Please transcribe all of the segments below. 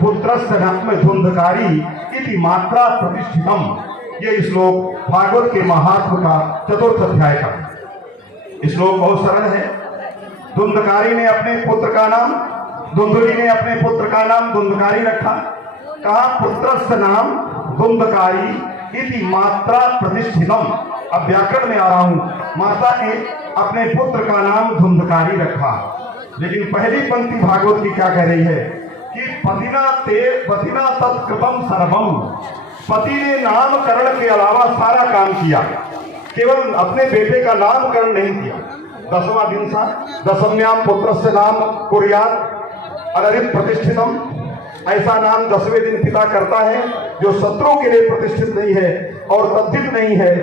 पुत्रस्य नाम धुंधकारी इति मात्रा प्रतिष्ठितम। ये श्लोक भागवत के महात्म का 4th अध्याय का श्लोक बहुत सरल है। धुंधकारी ने अपने पुत्र का नाम, धुंधुली ने अपने पुत्र का नाम धुंधकारी रखा। कहा पुत्रस्य नाम धुंधकारी इति मात्रा प्रतिष्ठितम। अब व्याकरण में आ रहा हूं। माता ने अपने पुत्र का नाम धुंधकारी रखा, लेकिन पहली पंक्ति भागवत की क्या कह रही है कि पतिना तत्कृतम सर्वम। पति ने नामकरण के अलावा सारा काम किया, केवल अपने बेटे का नामकरण नहीं किया। 10वां दिन था, दशम्याम पुत्रस्य नाम कुर्यात् अनरित प्रतिष्ठितम। ऐसा नाम 10वें दिन पिता करता है जो शत्रु के लिए प्रतिष्ठित नहीं है और तद्धित नहीं है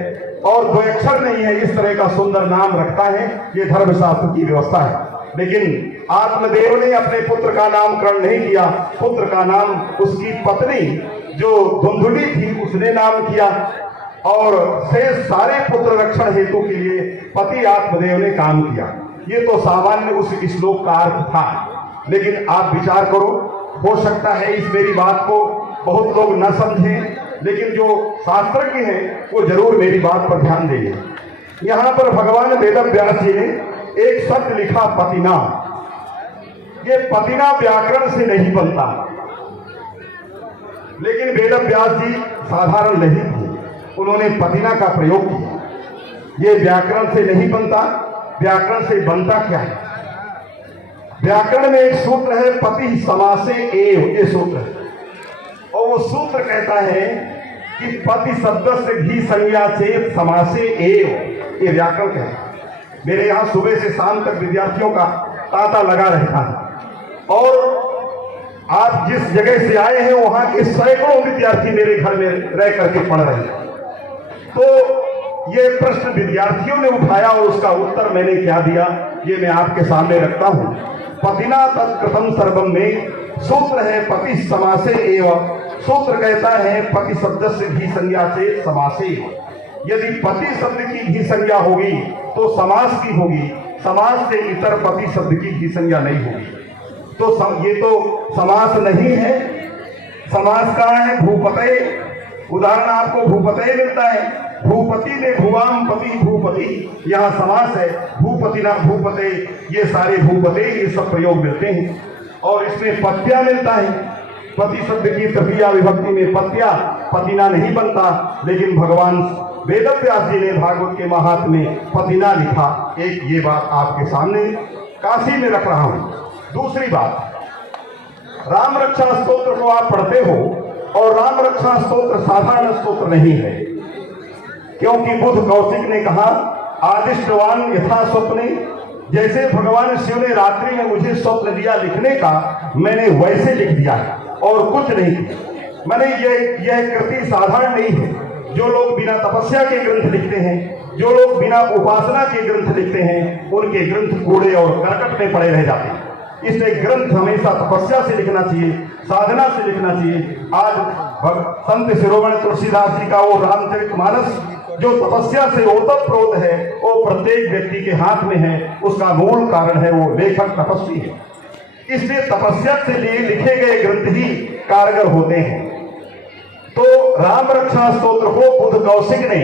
और द्वयक्षर नहीं है। इस तरह का सुंदर नाम रखता है। ये धर्मशास्त्र की व्यवस्था है। लेकिन आत्मदेव ने अपने पुत्र का नामकरण नहीं किया। पुत्र का नाम उसकी पत्नी जो धुंधुली थी उसने नाम किया, और शेष सारे पुत्र रक्षण हेतु के लिए पति आत्मदेव ने काम किया। ये तो सामान्य उस श्लोक का अर्थ था। लेकिन आप विचार करो, हो सकता है इस मेरी बात को बहुत लोग न समझें, लेकिन जो शास्त्रज्ञ हैं वो जरूर मेरी बात पर ध्यान देंगे। यहाँ पर भगवान वेदव्यास जी ने एक शब्द लिखा पतिना। ये पतिना व्याकरण से नहीं बनता, लेकिन वेदव्यास जी साधारण नहीं थे, उन्होंने पतिना का प्रयोग किया। ये व्याकरण से नहीं बनता। व्याकरण से बनता क्या है? व्याकरण में एक सूत्र है पति समासे एव, ये सूत्र है। और वो सूत्र कहता है कि पति शब्द से घी संज्ञा चेत समासे एव, ये व्याकरण है। मेरे यहाँ सुबह से शाम तक विद्यार्थियों का तांता लगा रहता है, और आप जिस जगह से आए हैं वहां के सैकड़ों विद्यार्थी मेरे घर में रह करके पढ़ रहे हैं। तो ये प्रश्न विद्यार्थियों ने उठाया और उसका उत्तर मैंने क्या दिया ये मैं आपके सामने रखता हूं। पतिना तत्कृतम सर्वम में सूत्र है पति समासे एव। सूत्र कहता है पति शब्द से घी संज्ञा से समासे। यदि पति शब्द की घी संज्ञा होगी तो समास की होगी, समास से इतर पति शब्द की घी संज्ञा नहीं होगी। तो ये तो समास नहीं है। समास कहाँ है? भूपते। उदाहरण आपको भूपते मिलता है। भूपति ने भुवाम पति भूपति, यहाँ समास है। भूपति ना भूपते, ये सारे भूपते ये सब प्रयोग मिलते हैं। और इसमें पत्या मिलता है। पति शब्द की तृतीया विभक्ति में पत्या, पतिना नहीं बनता। लेकिन भगवान वेदव्यास जी ने भागवत के महात्म्य में पतिना लिखा। एक ये बात आपके सामने काशी में रख रहा हूं। दूसरी बात, राम रक्षा स्तोत्र को आप पढ़ते हो, और राम रक्षा स्तोत्र साधारण स्तोत्र नहीं है, क्योंकि बुद्ध कौशिक ने कहा आदिष्टवान यथा स्वप्ने। जैसे भगवान शिव ने रात्रि में मुझे स्वप्न दिया लिखने का, मैंने वैसे लिख दिया है और कुछ नहीं। मैंने यह कृति साधारण नहीं है। जो लोग बिना तपस्या के ग्रंथ लिखते हैं, जो लोग बिना उपासना के ग्रंथ लिखते हैं, उनके ग्रंथ कूड़े और करकट में पड़े रह जाते हैं। इसलिए ग्रंथ हमेशा तपस्या से लिखना चाहिए, साधना से लिखना चाहिए। आज संत शिरोमणि तुलसीदास जी का वो रामचरितमानस जो तपस्या से ओतप्रोत है, वो प्रत्येक व्यक्ति के हाथ में है। उसका मूल कारण है वो लेखक तपस्वी है। इसलिए तपस्या से लिए लिखे गए ग्रंथ ही कारगर होते हैं। तो राम रक्षा स्तोत्र को बुद्ध कौशिक ने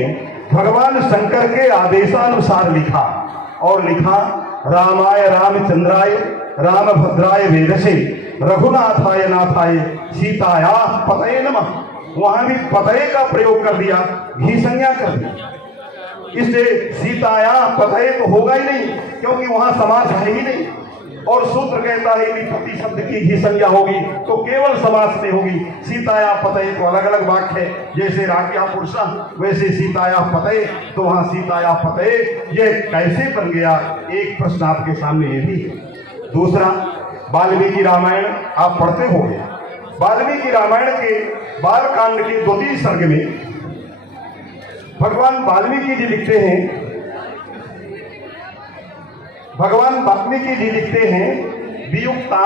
भगवान शंकर के आदेशानुसार लिखा, और लिखा रामाय रामचंद्राय रामभद्राय वेदसे रघुनाथाय नाथाय सीताया पतये नमः। वहां भी पतये का प्रयोग कर दिया, घी संज्ञा कर दिया। इसलिए सीताया पतये तो होगा ही नहीं, क्योंकि वहां समास है ही नहीं। और सूत्र कहता है कि पति शब्द की घी संज्ञा होगी तो केवल समास में होगी। सीताया पतये तो अलग अलग वाक्य है, जैसे राज्ञा पुरुषा वैसे सीताया पतये, तो वहां सीताया पतये ये कैसे बन गया? एक प्रश्न आपके सामने ये भी है। दूसरा, वाल्मीकि रामायण आप पढ़ते होंगे। वाल्मीकि रामायण के बालकांड के 2-3 सर्ग में भगवान वाल्मीकि जी लिखते हैं, भगवान वाल्मीकि जी लिखते हैं वियुक्ता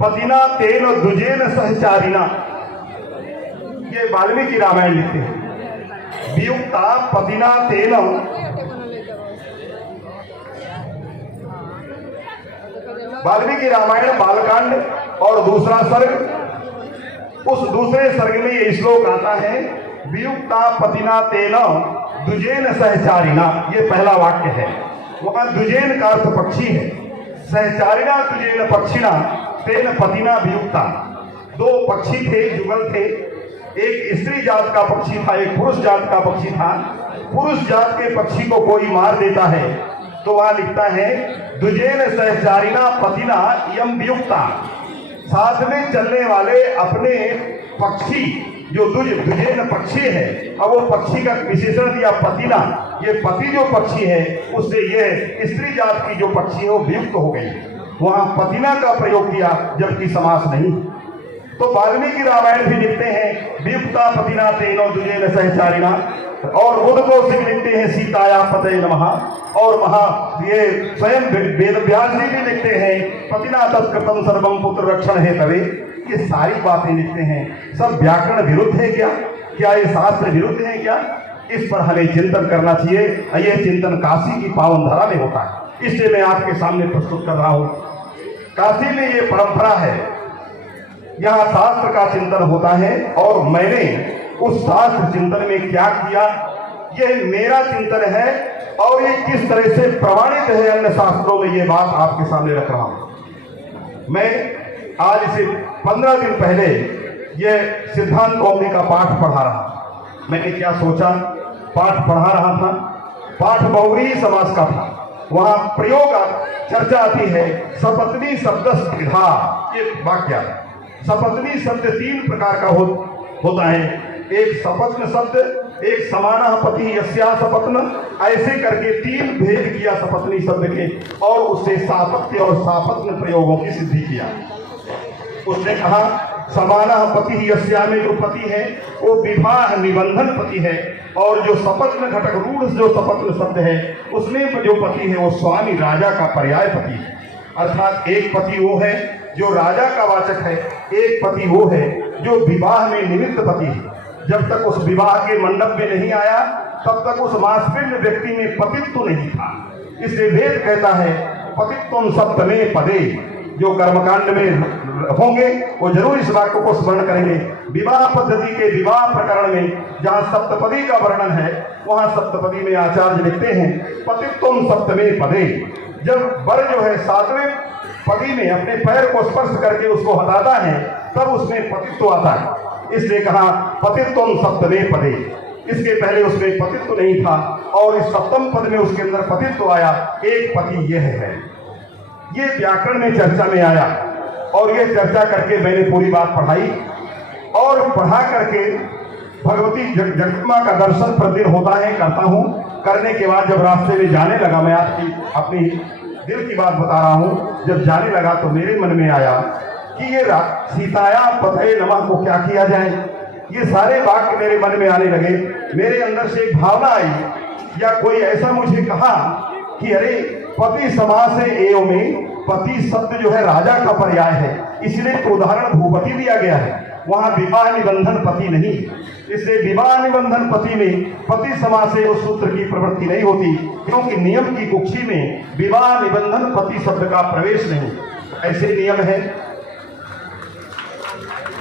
पतिना तेन दुजेन सहचारिणा। ये वाल्मीकि रामायण लिखते हैं। वियुक्ता पतिना तेन, वाल्मीकि रामायण बालकांड और दूसरा सर्ग उस दूसरे सर्ग में ये श्लोक आता है, वियुक्ता पतिना तेन द्विजेन सहचारिणा, ये पहला वाक्य है। वहां द्विजेन का अर्थ पक्षी है, सहचारिणा द्विजेन पक्षिणा तेन पतिना वियुक्ता। दो पक्षी थे, जुगल थे, एक स्त्री जात का पक्षी था, एक पुरुष जात का पक्षी था। पुरुष जात के पक्षी को कोई मार देता है तो वहां लिखता है, द्विजेन सहचारिणा पतिना यम वियुक्ता, साथ में चलने वाले अपने पक्षी जो द्विजेन पक्षी है, अब वो पक्षी का विशेषण दिया पतिना, ये पति जो पक्षी है उससे यह स्त्री जात की जो पक्षी है वो वियुक्त हो गई। वहां पतिना का प्रयोग किया जबकि समास नहीं। तो वाल्मीकि रामायण भी लिखते हैं, वियुक्ता पतिना तेनो द्विजेन सहचारिणा, और बुद्ध को सिंह लिखते हैं सीताया पतये नमः, और ये स्वयं वेद व्यास जी भी लिखते हैं, पतिना तत्कृतं सर्वं पुत्र रक्षण है तवे। ये सारी बातें लिखते हैं। सब व्याकरण विरुद्ध है क्या? क्या ये शास्त्र विरुद्ध है क्या? इस पर हमें चिंतन करना चाहिए। यह चिंतन काशी की पावन धरा में होता है, इसलिए मैं आपके सामने प्रस्तुत कर रहा हूं। काशी में ये परंपरा है, यहाँ शास्त्र का चिंतन होता है, और मैंने उस शास्त्र चिंतन में क्या किया, यह मेरा चिंतन है, और ये किस तरह से प्रमाणित है अन्य शास्त्रों में, ये बात आपके सामने रख रहा हूं। मैं आज से 15 दिन पहले यह सिद्धांत कौमुदी का पाठ पढ़ा रहा। मैंने क्या सोचा, पाठ पढ़ा रहा था, पाठ बहुव्रीहि समास का था। वहां प्रयोग चर्चा आती है, सपत्नी शब्द विधा, ये वाक्य है। सपत्नी शब्द 3 प्रकार का होता है, एक सपत्न शब्द, एक समानः पति यस्या सपत्न, ऐसे करके 3 भेद किया सपत्नी शब्द के, और उससे सापत्य और सापत्न प्रयोगों की सिद्धि किया। उसने कहा समानः पति यस्या में जो पति है वो विवाह निबंधन पति है, और जो सपत्न घटक रूढ़ जो सपत्न शब्द है उसमें जो पति है वो स्वामी राजा का पर्याय पति है। अर्थात एक पति वो है जो राजा का वाचक है, एक पति वो है जो विवाह में निमित्त पति है। जब तक उस विवाह के मंडप में नहीं आया तब तक उस मासपिंड व्यक्ति में पतित्व नहीं था। इसलिए वेद कहता है, पतित्वम सप्तमे पदे, जो कर्मकांड में होंगे वो जरूर इस वाक्य को स्मरण करेंगे। विवाह पद्धति के विवाह प्रकरण में जहां सप्तपदी का वर्णन है, वहां सप्तपदी में आचार्य लिखते हैं, पतित्वम सप्तमे पदे। जब वर जो है 7वें पदी में अपने पैर को स्पर्श करके उसको हटाता है तब उसमें पतित्व आता है, इसलिए कहा पतित्वम सप्तमे पदे। इसके पहले उसमें पतित्व नहीं था, और इस सप्तम पद में उसके अंदर पतित्व आया। एक पति यह है, ये व्याकरण में चर्चा में आया, और ये चर्चा करके मैंने पूरी बात पढ़ाई, और पढ़ा करके भगवती जगदम्बा का दर्शन प्रतिदिन होता है, करता हूँ। करने के बाद जब रास्ते में जाने लगा, मैं आपकी अपनी दिल की बात बता रहा हूँ, जब जाने लगा तो मेरे मन में आया कि ये सीताया पतये नमः को क्या किया जाए। ये सारे वाक्य मेरे मन में आने लगे। मेरे अंदर से एक भावना आई, या कोई ऐसा मुझे कहा कि अरे पति समास है, एवं में पति शब्द जो है राजा का पर्याय है, इसलिए तो उदाहरण भूपति दिया गया है, वहां विवाह निबंधन पति नहीं। इसलिए विवाह निबंधन पति में पति समास से उस सूत्र की प्रवृत्ति नहीं होती, क्योंकि नियम की कुक्षी में विवाह निबंधन पति शब्द का प्रवेश नहीं। ऐसे नियम है।